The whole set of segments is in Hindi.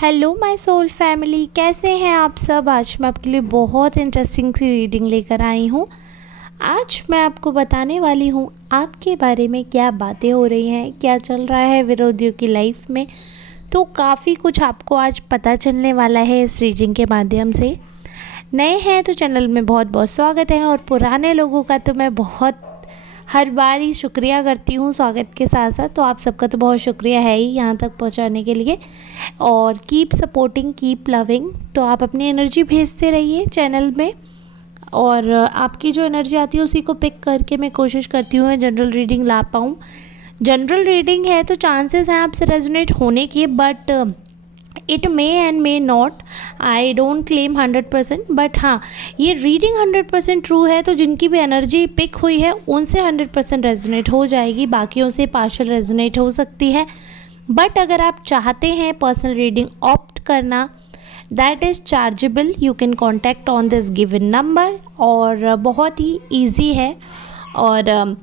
हेलो माय सोल फैमिली, कैसे हैं आप सब। आज मैं आपके लिए बहुत इंटरेस्टिंग सी रीडिंग लेकर आई हूँ। आज मैं आपको बताने वाली हूँ आपके बारे में क्या बातें हो रही हैं, क्या चल रहा है विरोधियों की लाइफ में। तो काफ़ी कुछ आपको आज पता चलने वाला है इस रीडिंग के माध्यम से। नए हैं तो चैनल में बहुत बहुत स्वागत है, और पुराने लोगों का तो मैं बहुत हर बार ही शुक्रिया करती हूँ स्वागत के साथ साथ। तो आप सबका तो बहुत शुक्रिया है ही यहाँ तक पहुँचाने के लिए। और कीप सपोर्टिंग, कीप लविंग। तो आप अपनी एनर्जी भेजते रहिए चैनल में, और आपकी जो एनर्जी आती है उसी को पिक करके मैं कोशिश करती हूँ जनरल रीडिंग ला पाऊँ। जनरल रीडिंग है तो चांसेस हैं आपसे रेजोनेट होने की, but it may and may not. I don't claim 100%, but हाँ, ये रीडिंग 100% ट्रू है। तो जिनकी भी एनर्जी पिक हुई है उनसे 100% रेजोनेट हो जाएगी, बाकियों से पार्शियल रेजोनेट हो सकती है। बट अगर आप चाहते हैं पर्सनल रीडिंग ऑप्ट करना, that is chargeable. You can contact on this given number, और बहुत ही ईजी है। और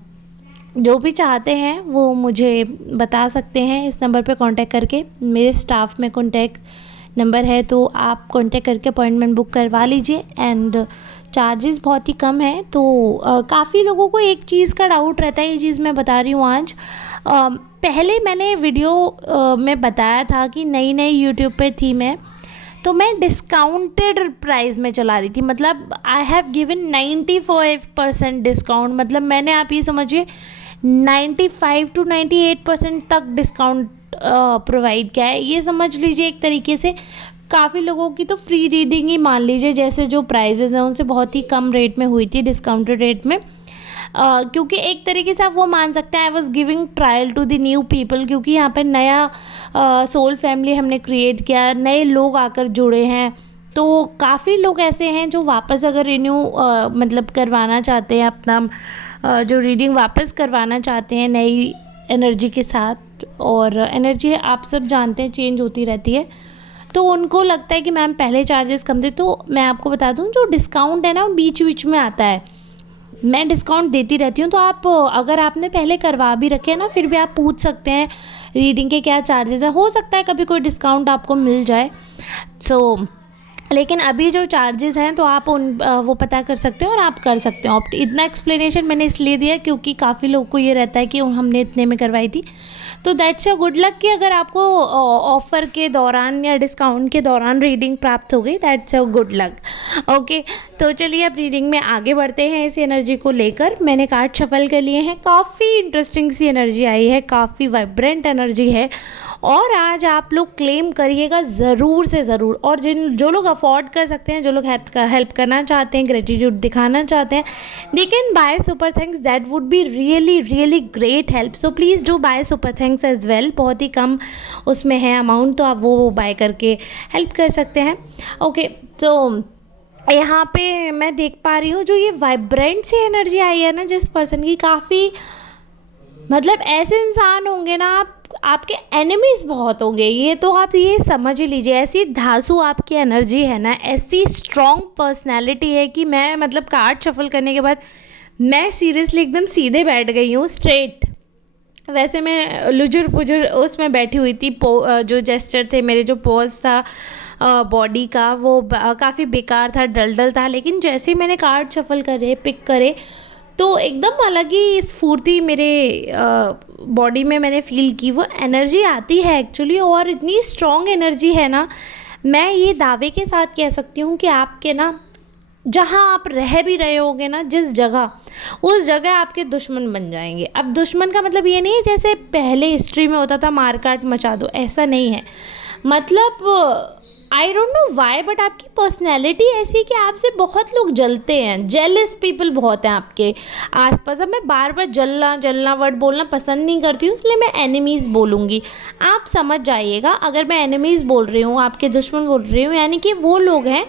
जो भी चाहते हैं वो मुझे बता सकते हैं इस नंबर पे कांटेक्ट करके। मेरे स्टाफ में कांटेक्ट नंबर है, तो आप कांटेक्ट करके अपॉइंटमेंट बुक करवा लीजिए। एंड चार्जेस बहुत ही कम है। तो काफ़ी लोगों को एक चीज़ का डाउट रहता है, ये चीज़ मैं बता रही हूँ आज। पहले मैंने वीडियो में बताया था कि नई नई यूट्यूब पे थी मैं, तो मैं डिस्काउंटेड प्राइस में चला रही थी। मतलब आई हैव गिवन 95% डिस्काउंट। मतलब मैंने, आप ये समझिए, 95 to 98% तक डिस्काउंट प्रोवाइड किया है। ये समझ लीजिए एक तरीके से काफ़ी लोगों की तो फ्री रीडिंग ही मान लीजिए, जैसे जो प्राइजेज़ हैं उनसे बहुत ही कम रेट में हुई थी, डिस्काउंटेड रेट में। क्योंकि एक तरीके से आप वो मान सकते हैं, I was giving trial to the new people. क्योंकि यहाँ पे नया सोल फैमिली हमने क्रिएट किया, नए लोग आकर जुड़े हैं। तो काफ़ी लोग ऐसे हैं जो वापस अगर रिन्यू मतलब करवाना चाहते हैं अपना जो रीडिंग वापस करवाना चाहते हैं नई एनर्जी के साथ। और एनर्जी आप सब जानते हैं चेंज होती रहती है, तो उनको लगता है कि मैम पहले चार्जेस कम थे। तो मैं आपको बता दूं, जो डिस्काउंट है ना बीच बीच में आता है, मैं डिस्काउंट देती रहती हूँ। तो आप अगर आपने पहले करवा भी रखे हैं ना, फिर भी आप पूछ सकते हैं रीडिंग के क्या चार्जेस है। हो सकता है कभी कोई डिस्काउंट आपको मिल जाए। लेकिन अभी जो चार्जेस हैं तो आप वो पता कर सकते हो और आप कर सकते हो ऑप्ट। इतना एक्सप्लेनेशन मैंने इसलिए दिया क्योंकि काफ़ी लोगों को ये रहता है कि हमने इतने में करवाई थी। तो दैट्स अ गुड लक कि अगर आपको ऑफ़र के दौरान या डिस्काउंट के दौरान रीडिंग प्राप्त हो गई, that's a good luck. Okay, तो चलिए अब रीडिंग में आगे बढ़ते हैं। इस एनर्जी को लेकर मैंने कार्ड शफल कर लिए हैं। काफ़ी इंटरेस्टिंग सी एनर्जी आई है, काफ़ी वाइब्रेंट एनर्जी है, और आज आप लोग क्लेम करिएगा ज़रूर से ज़रूर। और जो लोग अफोर्ड कर सकते हैं, जो लोग हेल्प करना चाहते हैं, ग्रेटिट्यूड दिखाना चाहते हैं, they can buy super thanks. That would be really really great help. So please do buy super thanks as well. बहुत ही कम उसमें है अमाउंट, तो आप वो बाय करके हेल्प कर सकते हैं। ओके, तो यहाँ पे मैं देख पा रही हूँ जो ये वाइब्रेंट सी एनर्जी आई है ना जिस पर्सन की, काफ़ी मतलब ऐसे इंसान होंगे ना, आपके एनिमीज बहुत होंगे। ये तो आप ये समझ ही लीजिए। ऐसी धांसू आपकी एनर्जी है ना, ऐसी स्ट्रॉन्ग पर्सनैलिटी है कि मैं मतलब कार्ड शफल करने के बाद मैं सीरियसली एकदम सीधे बैठ गई हूँ, स्ट्रेट। वैसे मैं लुजुर पुजुर उसमें बैठी हुई थी। जो जेस्चर थे मेरे, जो पोज था बॉडी का, वो काफ़ी बेकार था, डल था। लेकिन जैसे ही मैंने कार्ड शफल करे, पिक करे, तो एकदम अलग ही स्फूर्ति मेरे बॉडी में मैंने फील की। वो एनर्जी आती है एक्चुअली, और इतनी स्ट्रॉन्ग एनर्जी है ना, मैं ये दावे के साथ कह सकती हूँ कि आपके ना, जहाँ आप रह भी रहे होगे ना, जिस जगह, उस जगह आपके दुश्मन बन जाएंगे। अब दुश्मन का मतलब ये नहीं है जैसे पहले हिस्ट्री में होता था मार काट मचा दो, ऐसा नहीं है। मतलब I don't know why, but आपकी पर्सनैलिटी ऐसी है कि आपसे बहुत लोग जलते हैं। जेलस पीपल बहुत हैं आपके आसपास। अब मैं बार बार जलना वर्ड बोलना पसंद नहीं करती हूँ, इसलिए मैं एनिमीज़ बोलूँगी। आप समझ जाइएगा, अगर मैं एनिमीज़ बोल रही हूँ, आपके दुश्मन बोल रही हूँ, यानी कि वो लोग हैं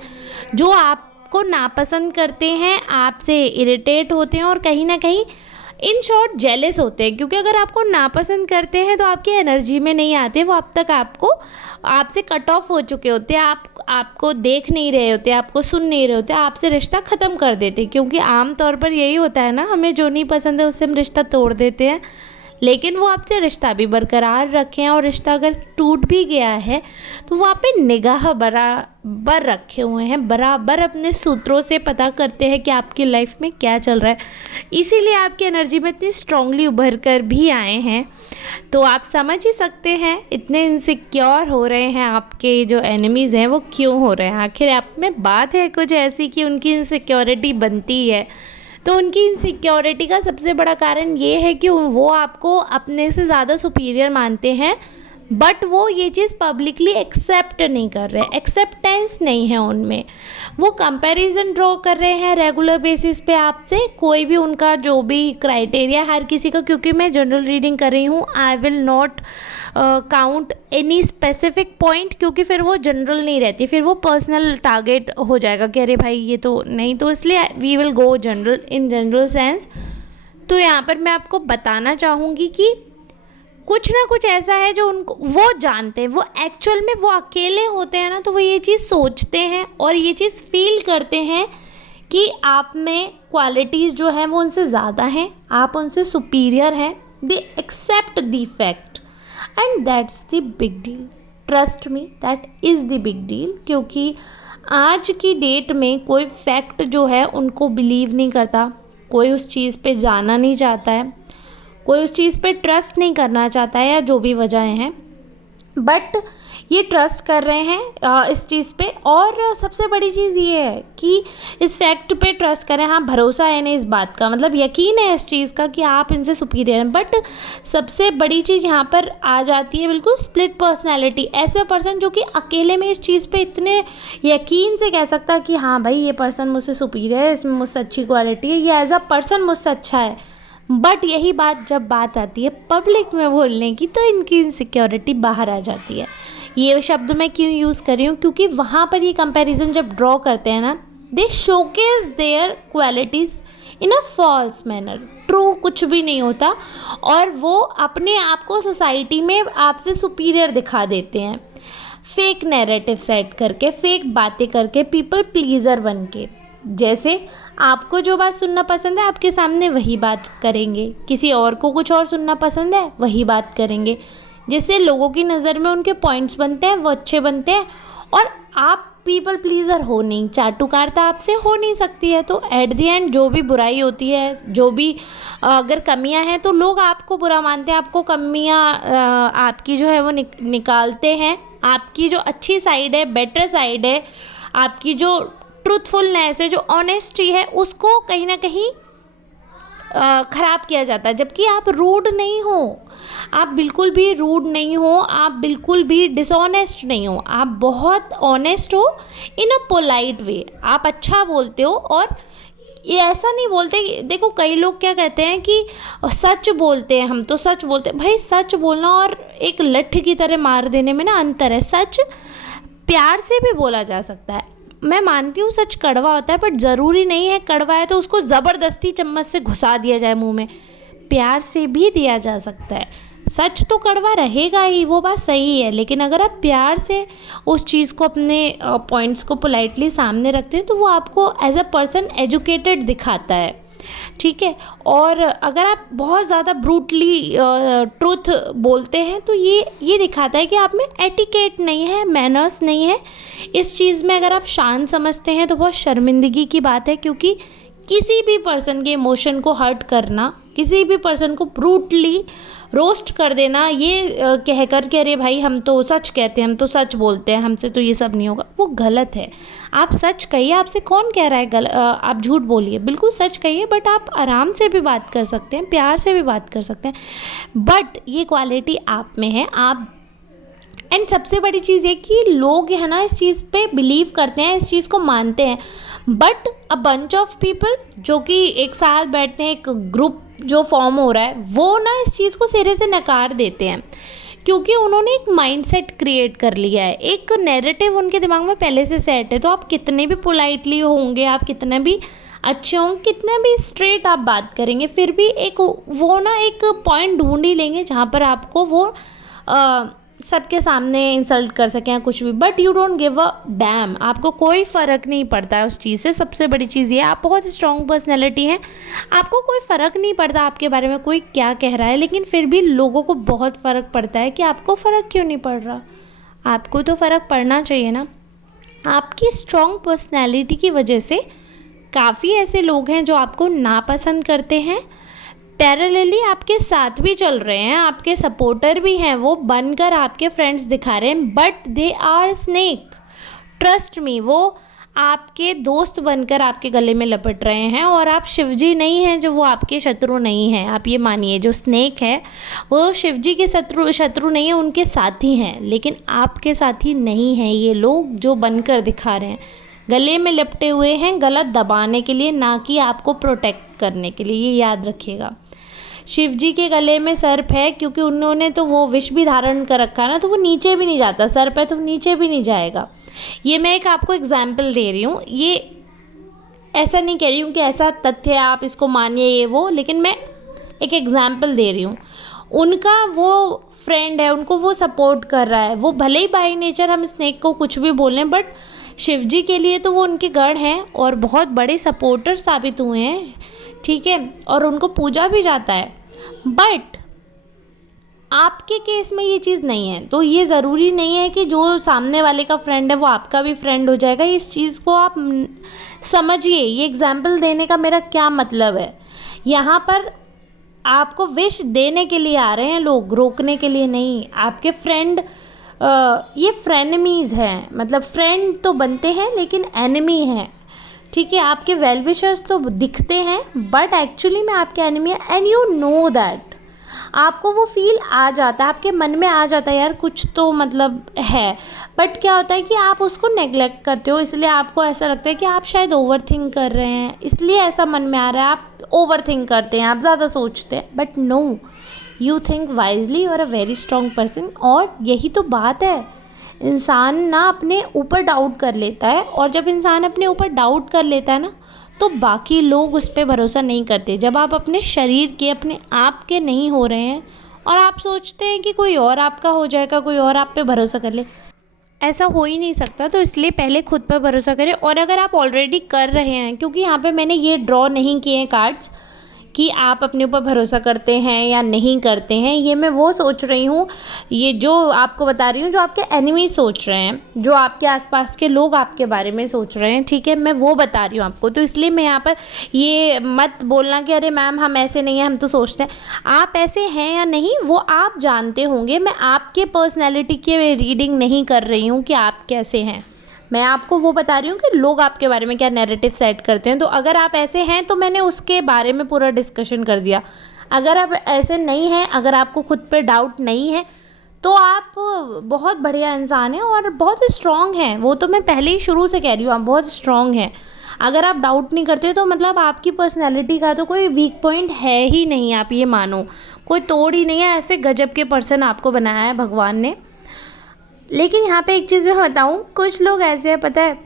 जो आपको नापसंद करते हैं, आपसे इरिटेट होते हैं, और कहीं ना कहीं इन शॉर्ट जेलस होते हैं। क्योंकि अगर आपको नापसंद करते हैं तो आपकी एनर्जी में नहीं आते, वो अब तक आपसे कट ऑफ हो चुके होते हैं, आपको देख नहीं रहे होते, आपको सुन नहीं रहे होते, आपसे रिश्ता ख़त्म कर देते। क्योंकि आम तौर पर यही होता है ना, हमें जो नहीं पसंद है उससे हम रिश्ता तोड़ देते हैं। लेकिन वो आपसे रिश्ता भी बरकरार रखें, और रिश्ता अगर टूट भी गया है तो वहाँ पे निगाह बराबर रखे हुए हैं, बराबर अपने सूत्रों से पता करते हैं कि आपकी लाइफ में क्या चल रहा है, इसीलिए आपकी एनर्जी में इतनी स्ट्रांगली उभर कर भी आए हैं। तो आप समझ ही सकते हैं इतने इनसिक्योर हो रहे हैं आपके जो एनिमीज़ हैं वो क्यों हो रहे हैं। आखिर आप में बात है कुछ ऐसी कि उनकी इनसिक्योरिटी बनती है। तो उनकी इनसिक्योरिटी का सबसे बड़ा कारण ये है कि वो आपको अपने से ज़्यादा सुपीरियर मानते हैं, बट वो ये चीज़ पब्लिकली एक्सेप्ट नहीं कर रहे, एक्सेप्टेंस नहीं है उनमें। वो कंपैरिजन ड्रॉ कर रहे हैं रेगुलर बेसिस पे आपसे, कोई भी उनका जो भी क्राइटेरिया हर किसी का, क्योंकि मैं जनरल रीडिंग कर रही हूँ, I will not count any specific point, क्योंकि फिर वो जनरल नहीं रहती, फिर वो पर्सनल टारगेट हो जाएगा कि अरे भाई ये तो नहीं, तो इसलिए we will go general in general sense. तो यहाँ पर मैं आपको बताना चाहूँगी कि कुछ ना कुछ ऐसा है जो उनको वो जानते हैं, वो एक्चुअल में वो अकेले होते हैं ना, तो वो ये चीज़ सोचते हैं और ये चीज़ फील करते हैं कि आप में क्वालिटीज़ जो हैं वो उनसे ज़्यादा हैं, आप उनसे सुपीरियर हैं। They accept the fact and that's the big deal. Trust me, that is the big deal. क्योंकि आज की डेट में कोई फैक्ट जो है उनको बिलीव नहीं करता, कोई उस चीज़ पे जाना नहीं चाहता है, कोई उस चीज़ पे ट्रस्ट नहीं करना चाहता है, या जो भी वजहें हैं, बट ये ट्रस्ट कर रहे हैं इस चीज़ पे। और सबसे बड़ी चीज़ ये है कि इस फैक्ट पे ट्रस्ट करें, हाँ भरोसा है ना इस बात का, मतलब यकीन है इस चीज़ का कि आप इनसे सुपीरियर हैं। बट सबसे बड़ी चीज़ यहाँ पर आ जाती है बिल्कुल स्प्लिट पर्सनैलिटी। ऐसे पर्सन जो कि अकेले में इस चीज़ पे इतने यकीन से कह सकता है कि हाँ भाई ये पर्सन मुझसे सुपीरियर है, इसमें मुझसे अच्छी क्वालिटी है, ये एज अ पर्सन मुझसे अच्छा है, बट यही बात जब बात आती है पब्लिक में बोलने की तो इनकी इनसिक्योरिटी बाहर आ जाती है। ये शब्द मैं क्यों यूज़ कर रही हूँ, क्योंकि वहाँ पर ये कंपैरिजन जब ड्रॉ करते हैं ना, they showcase their qualities in a false manner. True कुछ भी नहीं होता, और वो अपने आप को सोसाइटी में आपसे सुपीरियर दिखा देते हैं, फेक नैरेटिव सेट करके, फेक बातें करके, पीपल प्लीज़र बन के। जैसे आपको जो बात सुनना पसंद है आपके सामने वही बात करेंगे, किसी और को कुछ और सुनना पसंद है वही बात करेंगे, जिससे लोगों की नज़र में उनके पॉइंट्स बनते हैं, वो अच्छे बनते हैं, और आप पीपल प्लीज़र हो नहीं, चाटुकारता आपसे हो नहीं सकती है। तो एट द एंड जो भी बुराई होती है, जो भी अगर कमियां हैं तो लोग आपको बुरा मानते हैं, आपको कमियां आपकी जो है वो निकालते हैं। आपकी जो अच्छी साइड है, बेटर साइड है, आपकी जो ट्रूथफुलनेस है, जो ऑनेस्टी है, उसको कहीं ना कहीं ख़राब किया जाता है। जबकि आप रूड नहीं हो, आप बिल्कुल भी रूड नहीं हो, आप बिल्कुल भी डिसऑनेस्ट नहीं हो, आप बहुत ऑनेस्ट हो इन अ पोलाइट वे। आप अच्छा बोलते हो, और ये ऐसा नहीं बोलते। देखो कई लोग क्या कहते हैं कि सच बोलते हैं, हम तो सच बोलते हैं। भाई सच बोलना और एक लठ की तरह मार देने में ना अंतर है। सच प्यार से भी बोला जा सकता है। मैं मानती हूँ सच कड़वा होता है, बट ज़रूरी नहीं है कड़वा है तो उसको ज़बरदस्ती चम्मच से घुसा दिया जाए मुंह में। प्यार से भी दिया जा सकता है। सच तो कड़वा रहेगा ही, वो बात सही है, लेकिन अगर आप प्यार से उस चीज़ को, अपने पॉइंट्स को पोलाइटली सामने रखते हैं तो वो आपको एज अ पर्सन एजुकेटेड दिखाता है, ठीक है। और अगर आप बहुत ज़्यादा ब्रूटली ट्रूथ बोलते हैं तो ये दिखाता है कि आप में एटिकेट नहीं है, मैनर्स नहीं है। इस चीज़ में अगर आप शान समझते हैं तो बहुत शर्मिंदगी की बात है, क्योंकि किसी भी पर्सन के इमोशन को हर्ट करना, किसी भी पर्सन को ब्रूटली रोस्ट कर देना, ये कह कर के अरे भाई हम तो सच कहते हैं, हम तो सच बोलते हैं, हमसे तो ये सब नहीं होगा, वो गलत है। आप सच कहिए, आपसे कौन कह रहा है आप झूठ बोलिए, बिल्कुल सच कहिए, बट आप आराम से भी बात कर सकते हैं, प्यार से भी बात कर सकते हैं, बट ये क्वालिटी आप में है। आप एंड सबसे बड़ी चीज़ ये कि लोग है ना इस चीज़ पे बिलीव करते हैं, इस चीज़ को मानते हैं, but a bunch of people जो कि एक साथ बैठते हैं, एक ग्रुप जो फॉर्म हो रहा है, वो ना इस चीज़ को सिरे से नकार देते हैं, क्योंकि उन्होंने एक माइंडसेट क्रिएट कर लिया है, एक नैरेटिव उनके दिमाग में पहले से सेट है। तो आप कितने भी पोलाइटली होंगे, आप कितने भी अच्छे होंगे, कितने भी स्ट्रेट आप बात करेंगे, फिर भी एक वो ना एक पॉइंट ढूंढ ही लेंगे जहाँ पर आपको वो सबके सामने इंसल्ट कर सकें या कुछ भी, but you don't give a dam, आपको कोई फ़र्क नहीं पड़ता है उस चीज़ से। सबसे बड़ी चीज़ ये, आप बहुत स्ट्रॉन्ग पर्सनैलिटी हैं, आपको कोई फ़र्क नहीं पड़ता आपके बारे में कोई क्या कह रहा है, लेकिन फिर भी लोगों को बहुत फ़र्क पड़ता है कि आपको फ़र्क क्यों नहीं पड़ रहा। आपको तो फ़र्क पड़ना चाहिए ना। आपकी स्ट्रॉन्ग पर्सनैलिटी की वजह से काफ़ी ऐसे लोग हैं जो आपको नापसंद करते हैं, पैरेलली आपके साथ भी चल रहे हैं, आपके सपोर्टर भी हैं, वो बनकर आपके फ्रेंड्स दिखा रहे हैं, but they are snake, trust me, वो आपके दोस्त बनकर आपके गले में लपट रहे हैं। और आप शिवजी नहीं हैं जो वो आपके शत्रु नहीं हैं, आप ये मानिए जो स्नेक है वो शिवजी के शत्रु नहीं है, उनके साथी हैं, लेकिन आपके साथी नहीं हैं ये लोग जो बनकर दिखा रहे हैं। गले में लिपटे हुए हैं गला दबाने के लिए, ना कि आपको प्रोटेक्ट करने के लिए, ये याद रखिएगा। शिव जी के गले में सर्प है क्योंकि उन्होंने तो वो विष भी धारण कर रखा है ना, तो वो नीचे भी नहीं जाता, सर्प है तो नीचे भी नहीं जाएगा। ये मैं एक आपको एग्जाम्पल दे रही हूँ, ये ऐसा नहीं कह रही हूँ कि ऐसा तथ्य है आप इसको मानिए ये वो, लेकिन मैं एक एग्जाम्पल दे रही हूँ। उनका वो फ्रेंड है, उनको वो सपोर्ट कर रहा है, वो भले ही बाई नेचर हम स्नेक को कुछ भी बोलें, बट शिव जी के लिए तो वो उनके गढ़ हैं और बहुत बड़े सपोर्टर साबित हुए हैं, ठीक है, और उनको पूजा भी जाता है। बट आपके केस में ये चीज़ नहीं है, तो ये ज़रूरी नहीं है कि जो सामने वाले का फ्रेंड है वो आपका भी फ्रेंड हो जाएगा। इस चीज़ को आप समझिए, ये एग्जाम्पल देने का मेरा क्या मतलब है। यहाँ पर आपको विश देने के लिए आ रहे हैं लोग, रोकने के लिए नहीं। आपके फ्रेंड ये फ्रेनेमीज़ हैं, मतलब फ्रेंड तो बनते हैं लेकिन एनिमी हैं, ठीक है। आपके वेल विशर्स तो दिखते हैं बट एक्चुअली में आपके एनिमी है, एंड यू नो दैट। आपको वो फील आ जाता है, आपके मन में आ जाता है यार कुछ तो मतलब है, बट क्या होता है कि आप उसको नेग्लेक्ट करते हो, इसलिए आपको ऐसा लगता है कि आप शायद ओवर थिंक कर रहे हैं, इसलिए ऐसा मन में आ रहा है, आप ओवर थिंक करते हैं, आप ज़्यादा सोचते हैं। But no, you think wisely, you are a very strong person. और यही तो बात है, इंसान ना अपने ऊपर डाउट कर लेता है, और जब इंसान अपने ऊपर डाउट कर लेता है ना, तो बाकी लोग उस पर भरोसा नहीं करते। जब आप अपने शरीर के, अपने आप के नहीं हो रहे हैं और आप सोचते हैं कि कोई और आपका हो जाएगा, कोई और आप पे भरोसा कर ले, ऐसा हो ही नहीं सकता। तो इसलिए पहले खुद पर भरोसा करें। और अगर आप ऑलरेडी कर रहे हैं, क्योंकि यहाँ पे मैंने ये ड्रॉ नहीं किए हैं कार्ड्स कि आप अपने ऊपर भरोसा करते हैं या नहीं करते हैं, ये मैं वो सोच रही हूँ, ये जो आपको बता रही हूँ जो आपके एनिमी सोच रहे हैं, जो आपके आसपास के लोग आपके बारे में सोच रहे हैं, ठीक है, मैं वो बता रही हूँ आपको। तो इसलिए मैं यहाँ पर ये मत बोलना कि अरे मैम हम ऐसे नहीं हैं, हम तो सोचते हैं। आप ऐसे हैं या नहीं वो आप जानते होंगे, मैं आपके पर्सनैलिटी के रीडिंग नहीं कर रही हूँ कि आप कैसे हैं, मैं आपको वो बता रही हूँ कि लोग आपके बारे में क्या नैरेटिव सेट करते हैं। तो अगर आप ऐसे हैं तो मैंने उसके बारे में पूरा डिस्कशन कर दिया। अगर आप ऐसे नहीं हैं, अगर आपको खुद पे डाउट नहीं है, तो आप बहुत बढ़िया इंसान हैं और बहुत स्ट्रॉन्ग हैं। वो तो मैं पहले ही शुरू से कह रही हूँ, आप बहुत स्ट्रॉन्ग हैं। अगर आप डाउट नहीं करते तो मतलब आपकी पर्सनैलिटी का तो कोई वीक पॉइंट है ही नहीं, आप ये मानो, कोई तोड़ ही नहीं है। ऐसे गजब के पर्सन आपको बनाया है भगवान ने। लेकिन यहाँ पे एक चीज़ मैं बताऊँ, कुछ लोग ऐसे हैं, पता है,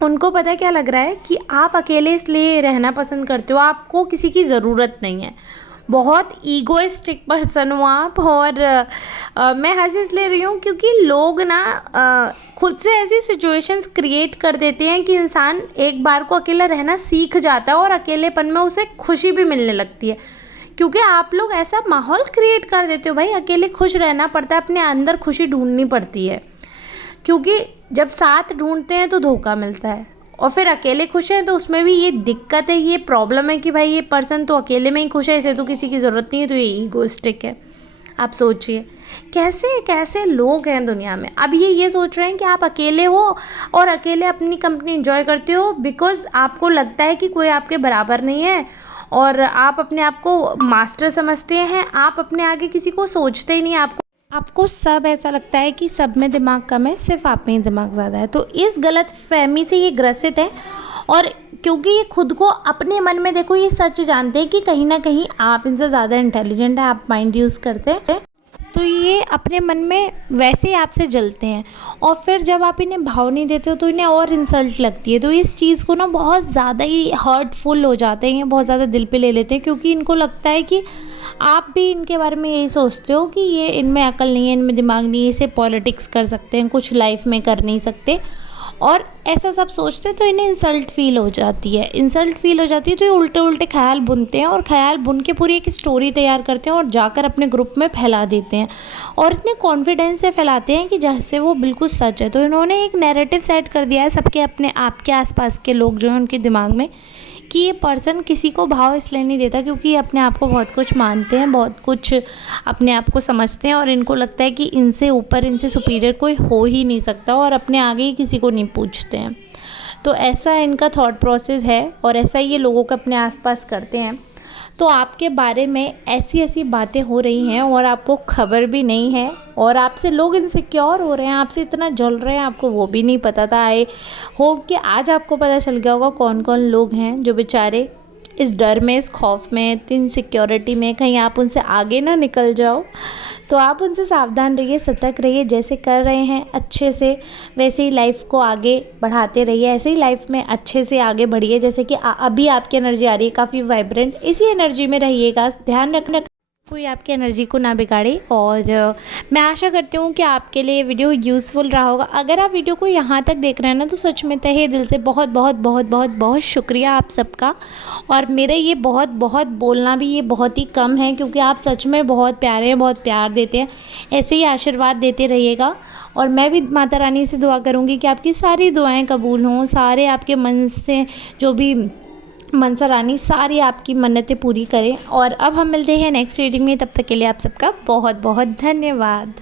उनको पता है क्या लग रहा है कि आप अकेले इसलिए रहना पसंद करते हो, आपको किसी की ज़रूरत नहीं है, बहुत ईगोइस्टिक पर्सन हो आप। और मैं हंस इसलिए रही हूँ क्योंकि लोग ना खुद से ऐसी सिचुएशंस क्रिएट कर देते हैं कि इंसान एक बार को अकेला रहना सीख जाता है और अकेलेपन में उसे खुशी भी मिलने लगती है, क्योंकि आप लोग ऐसा माहौल क्रिएट कर देते हो। भाई अकेले खुश रहना पड़ता है, अपने अंदर खुशी ढूंढनी पड़ती है, क्योंकि जब साथ ढूंढते हैं तो धोखा मिलता है, और फिर अकेले खुश हैं तो उसमें भी ये दिक्कत है, ये प्रॉब्लम है कि भाई ये पर्सन तो अकेले में ही खुश है, इसे तो किसी की ज़रूरत नहीं है, तो ये ईगोइस्टिक है। आप सोचिए कैसे कैसे लोग हैं दुनिया में। अब ये सोच रहे हैं कि आप अकेले हो और अकेले अपनी कंपनी एंजॉय करते हो बिकॉज आपको लगता है कि कोई आपके बराबर नहीं है, और आप अपने आप को मास्टर समझते हैं, आप अपने आगे किसी को सोचते ही नहीं। आपको सब ऐसा लगता है कि सब में दिमाग कम है, सिर्फ आप में ही दिमाग ज़्यादा है। तो इस गलत फहमी से ये ग्रसित है, और क्योंकि ये खुद को अपने मन में, देखो ये सच जानते हैं कि कहीं ना कहीं आप इनसे ज़्यादा इंटेलिजेंट है, आप माइंड यूज़ करते हैं, तो ये अपने मन में वैसे ही आपसे जलते हैं, और फिर जब आप इन्हें भाव नहीं देते हो तो इन्हें और इंसल्ट लगती है। तो इस चीज़ को ना बहुत ज़्यादा ही हर्टफुल हो जाते हैं, ये बहुत ज़्यादा दिल पे ले लेते हैं, क्योंकि इनको लगता है कि आप भी इनके बारे में यही सोचते हो कि ये इनमें अकल नहीं है, इनमें दिमाग नहीं है, इसे पॉलिटिक्स कर सकते हैं, कुछ लाइफ में कर नहीं सकते, और ऐसा सब सोचते हैं, तो इन्हें इंसल्ट फ़ील हो जाती है। इंसल्ट फ़ील हो जाती है तो ये उल्टे-उल्टे ख़्याल बुनते हैं और ख़्याल बुन के पूरी एक स्टोरी तैयार करते हैं और जाकर अपने ग्रुप में फैला देते हैं, और इतने कॉन्फिडेंस से फैलाते हैं कि जैसे वो बिल्कुल सच है। तो इन्होंने एक नैरेटिव सेट कर दिया है सबके अपने आपके आस-पास के लोग जो हैं उनके दिमाग में, कि ये पर्सन किसी को भाव इसलिए नहीं देता क्योंकि ये अपने आप को बहुत कुछ मानते हैं, बहुत कुछ अपने आप को समझते हैं, और इनको लगता है कि इनसे ऊपर, इनसे सुपीरियर कोई हो ही नहीं सकता, और अपने आगे ही किसी को नहीं पूछते हैं। तो ऐसा इनका थॉट प्रोसेस है, और ऐसा ही ये लोगों को अपने आसपास करते हैं। तो आपके बारे में ऐसी-ऐसी बातें हो रही हैं और आपको खबर भी नहीं है, और आपसे लोग इनसिक्योर हो रहे हैं, आपसे इतना जल रहे हैं, आपको वो भी नहीं पता था। आई होप कि आज आपको पता चल गया होगा कौन-कौन लोग हैं जो बेचारे इस डर में, इस खौफ में, इतनी इनसिक्योरिटी में, कहीं आप उनसे आगे ना निकल जाओ। तो आप उनसे सावधान रहिए, सतर्क रहिए, जैसे कर रहे हैं अच्छे से वैसे ही लाइफ को आगे बढ़ाते रहिए, ऐसे ही लाइफ में अच्छे से आगे बढ़िए, जैसे कि अभी आपकी एनर्जी आ रही है काफ़ी वाइब्रेंट, इसी एनर्जी में रहिएगा। ध्यान रखना कोई आपकी एनर्जी को ना बिगाड़े, और मैं आशा करती हूँ कि आपके लिए वीडियो यूज़फुल रहा होगा। अगर आप वीडियो को यहाँ तक देख रहे हैं ना, तो सच में तहे दिल से बहुत बहुत बहुत बहुत बहुत शुक्रिया आप सबका। और मेरे ये बहुत बहुत बोलना भी ये बहुत ही कम है, क्योंकि आप सच में बहुत प्यारे हैं, बहुत प्यार देते हैं। ऐसे ही आशीर्वाद देते रहिएगा, और मैं भी माता रानी से दुआ करूँगी कि आपकी सारी दुआएँ कबूल हों, सारे आपके मन से जो भी मनसा रानी सारी आपकी मन्नतें पूरी करें। और अब हम मिलते हैं नेक्स्ट रीडिंग में, तब तक के लिए आप सबका बहुत बहुत धन्यवाद।